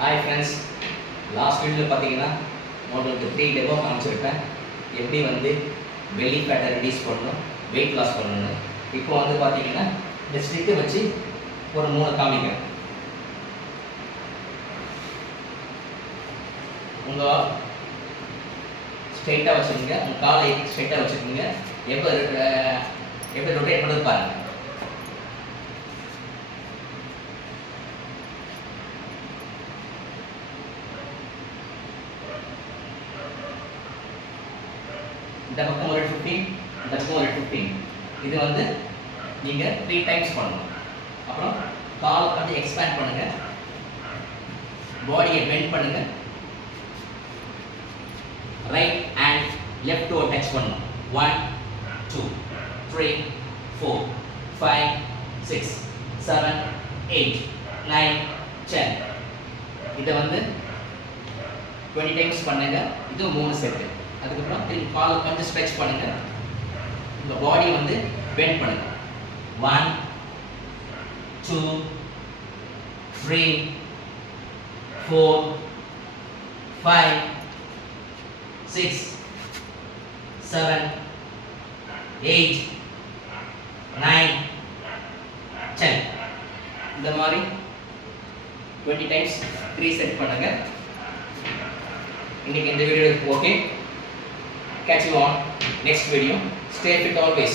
Hi friends, last வீடியோவில் பார்த்தீங்கன்னா உங்களுக்கு 3 டெமோ காமிச்சிருப்பேன். எப்படி வந்து பெல்லி ஃபேட்டை ரெடியூஸ் பண்ணணும், வெயிட் லாஸ் பண்ணணும். இப்போ வந்து பார்த்தீங்கன்னா இந்த ஸ்டிக்கை வச்சு ஒரு 3 காமிக்கிறேன். உங்கள் ஸ்ட்ரைட்டாக வச்சுக்கோங்க, உங்கள் காலை ஸ்ட்ரைட்டாக வச்சுக்கோங்க. எப்படி ரொட்டேட் பண்ணுறது பாருங்கள். இந்த பக்கம் ஒரு 15, இந்த பக்கம் ஒரு 15. இது வந்து நீங்கள் 3 டைம்ஸ் பண்ணணும். அப்புறம் கால் வந்து எக்ஸ்பேண்ட் பண்ணுங்க, பாடியை பெண்ட் பண்ணுங்க, right and left to touch பண்ணணும். 1 2 3 4 5 6 7 8 9 10. இதை வந்து 20 டைம்ஸ் பண்ணுங்க. இது 3 செட்டு. அதுக்கப்புறம் திரும்பி காலை கொஞ்சம் ஸ்ட்ரெச் பண்ணுங்க, இந்த பாடியை வந்து பெண்ட் பண்ணுங்க. 1 2 3 4 5 6 7 8 9 10. இந்த மாதிரி 20 டைம்ஸ் 3 செட் பண்ணுங்க. இன்னைக்கு இந்த video okay. Catch you on next video. Stay fit always.